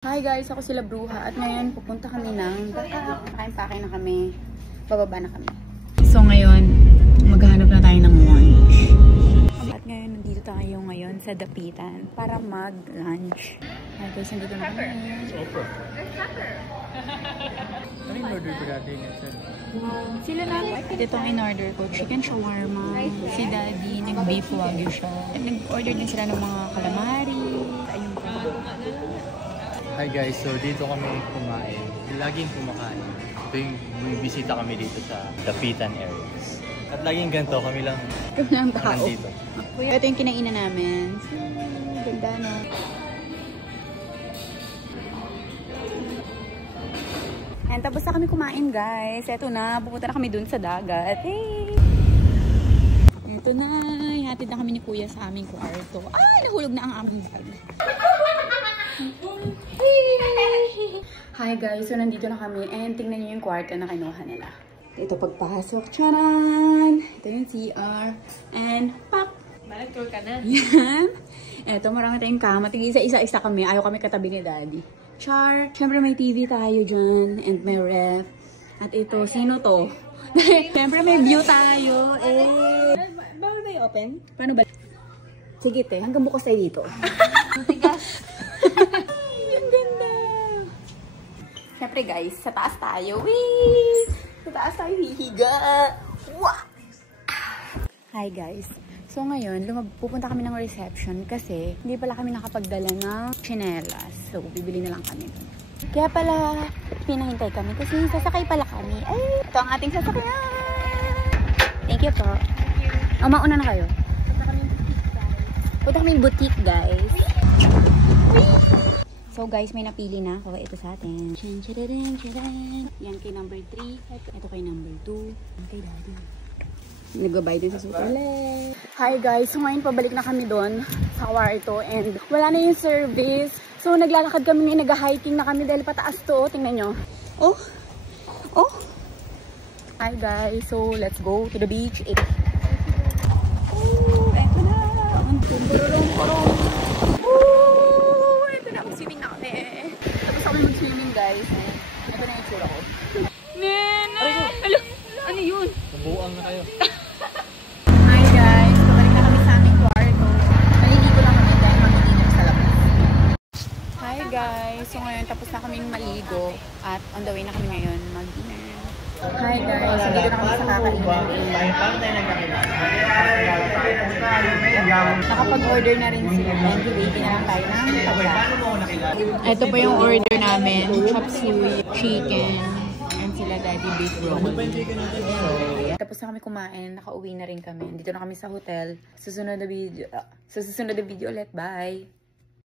Hi guys, ako sila Bruha at ngayon pupunta kami ng Pakain-pakay na kami. Bababa na kami. So ngayon, maghahanap na tayo ng lunch. At ngayon, nandito tayo ngayon sa Dapitan para mag-lunch. Hi guys, nandito na kami. Ano yung order ko dati nga sir? Sila na. Ito ang in-order ko, chicken shawarma. Si Daddy, nag-beef wagyu siya. Nag-order din sila ng mga calamari. Ayun pa. Hi guys, so dito kami kumain. Laging kumakain. Ito yung bibisita kami dito sa Dapitan areas. At laging ganito kami lang Ng tao. nandito. Ito yung kinainan namin. Ganda na. And tapos na kami kumain guys. Ito na, pupunta na kami dun sa dagat. Hey! Ito na, ihatid na kami ni Kuya sa aming kwarto. Ah, nahulog na ang aming bag. Hi guys, so nandito na kami and tingnan nyo yung kwarto na kinuha nila. Ito pagpasok, charan! Ito yung CR and pak! Balag-tour ka na. Yan! Ito, marami tayong kama. Isa-isa kami. Ayaw kami katabi ni Daddy. Char! Siyempre may TV tayo dyan and may ref. At ito, sino to? Siyempre may view tayo. Eh! Bawal ba i-open? Paano ba? Sige te, hanggang bukas tayo dito. Matigas. Ang ganda! Siyempre guys, sa taas tayo. Whee! Sa taas tayo hihiga. Wow! Hi guys. So ngayon, pupunta kami ng reception kasi hindi pala kami nakapagdala ng tsinelas. So, bibili na lang kami. Kaya pala, pinahintay kami kasi sasakay pala kami. Ay, ito ang ating sasakyan! Thank you po. Thank you. Mauna na kayo. Punta kami boutique, guys. Punta kami boutique, guys. So guys, may napili na ako. Ito sa atin. Yan kay number 3. Ito kay number 2. Yan kay Daddy. Nag-bye din sa Superlet. Hi guys, so ngayon pabalik na kami doon sa kwarto and wala na yung service. So naglalakad kami ngayon, nag-hiking na kami dahil pataas to. Tingnan nyo. Oh! Oh! Hi guys, so let's go to the beach. Oh! Eto na! Oh! Eto na, mag-swimming na kami. Tapos kami mag-swimming guys. Ito na yung tsura ko. Nene! Ano yun? Nabuang na kayo. Hi guys, pabalik na kami sa aming kwarto. Maliligo lang kami dahil mag-init sa labas. Hi guys, so ngayon tapos na kaming maligo at on the way na kami ngayon mag-dinner. Hi guys, dito na kami sa kakainan. Nakapag-order na rin sila and waiting na lang tayo ng pagkain. Ito po yung order namin, chop suey, chicken, and sila Daddy beef broccoli. Tapos na kami kumain, nakauwi na rin kami. Dito na kami sa hotel. Sa susunod na video ulit. Bye!